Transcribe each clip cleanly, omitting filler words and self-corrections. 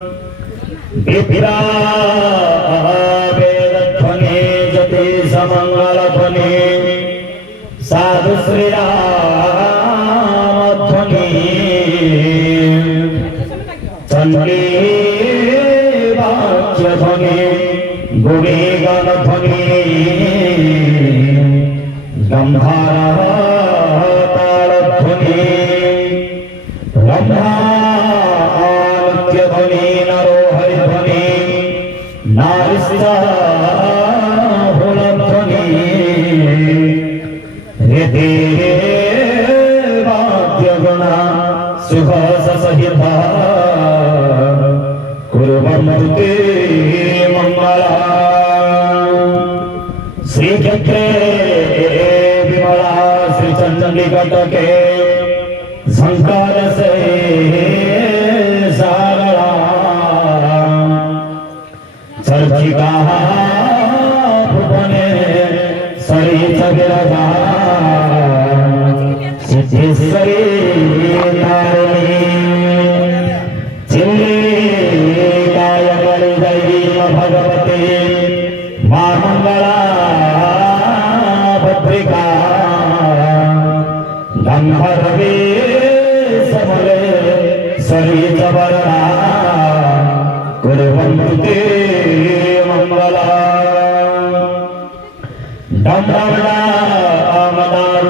विद्या वेदध्वनि जति समंगलध्वनि साधु श्रीरामध्वनि चंडी वाक्यध्वनि गुणीगणध्वनि गंधार तालध्वनि ब्रह्माख्यध्वनि नरोहरिध्वनि नारिस्ताहुलध्वनि हृदि वाक्यगुणा सुखसहिता कुर्वन्तु ते मंगला श्रीचक्रे विमला श्रीचंडिकटके संकार से सागरा चर्चिका भुवने सरित विरजा सिद्धेश्वरी तारिणी चिल्लिकाय बलिदैवी भगवती मां मंगला भद्रिका गंधर्वी समले सरित वरदा कुर्वन्तु ते मंगला डम डम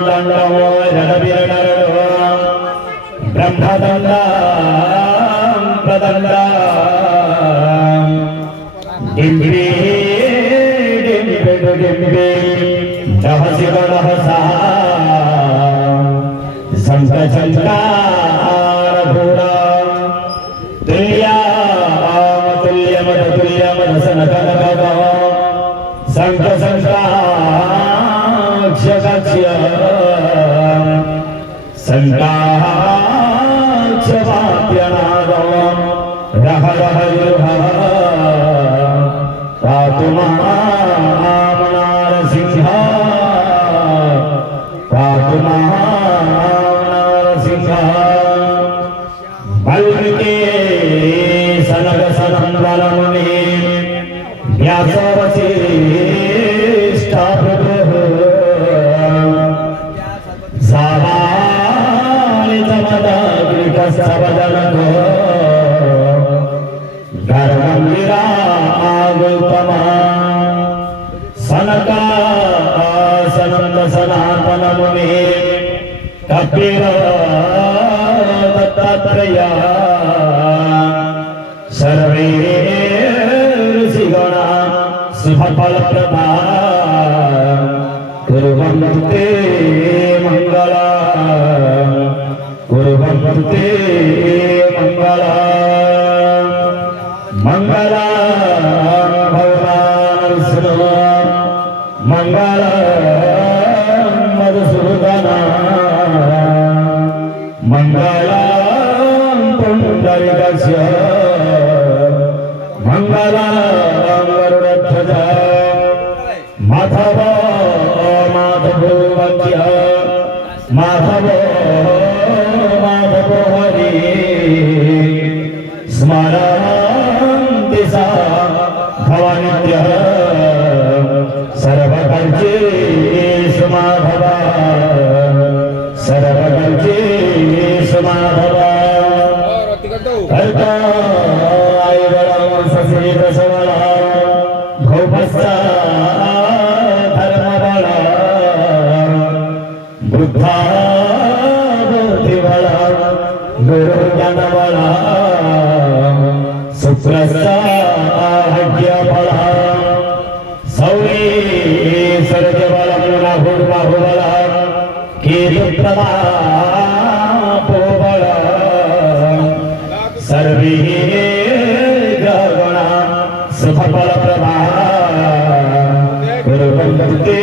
डम डमो रणवीरणरो ब्रह्मदंडा प्रदंडा डिम्बी डिम्बी डिम्बी दहसी दहसा संत चंकार घोरा तुल्या तुल्यमद तुल्यमद सनकनकद संत संकाक्ष्य संकाक्ष्यवाप्यनाद रह रह युह पातुमाम नारसिंह वाल्मीकि सनग सनंदन मुनि व्यासवशिष्ठ प्रभु सावालित मदग्रिकस्तवदनको गर्वंगिरागौतमा सनका सनंद सनातन मुनि कपिल दत्तात्रेय सर्वे ऋषिगणा शुभफलप्रदा कुर्वन्तु ते मंगला कुर्वन्तु ते मंगला मंगला भगवान् विष्णु मंगला मधुसूदन मंगलम पुंडरीकाक्ष मंगलम गरुड़ध्वज माधव माधवोऽख्य माधव माधव हरि स्मरन्ति सा भवनित्यः सर्वकार्येषु माधव सर्वकार्येषु माधव शशिधशवला भौभस्ता धर्मबला बुद्धा बुद्धिबला गुरुज्ञानबला सुप्रस्ता भाग्यबला सौरी सर्जबलं राहुर्बाहुबला कीर्तिप्रतापोबला सर्वे गणा सुखफलप्रदा कुर्वन्तु ते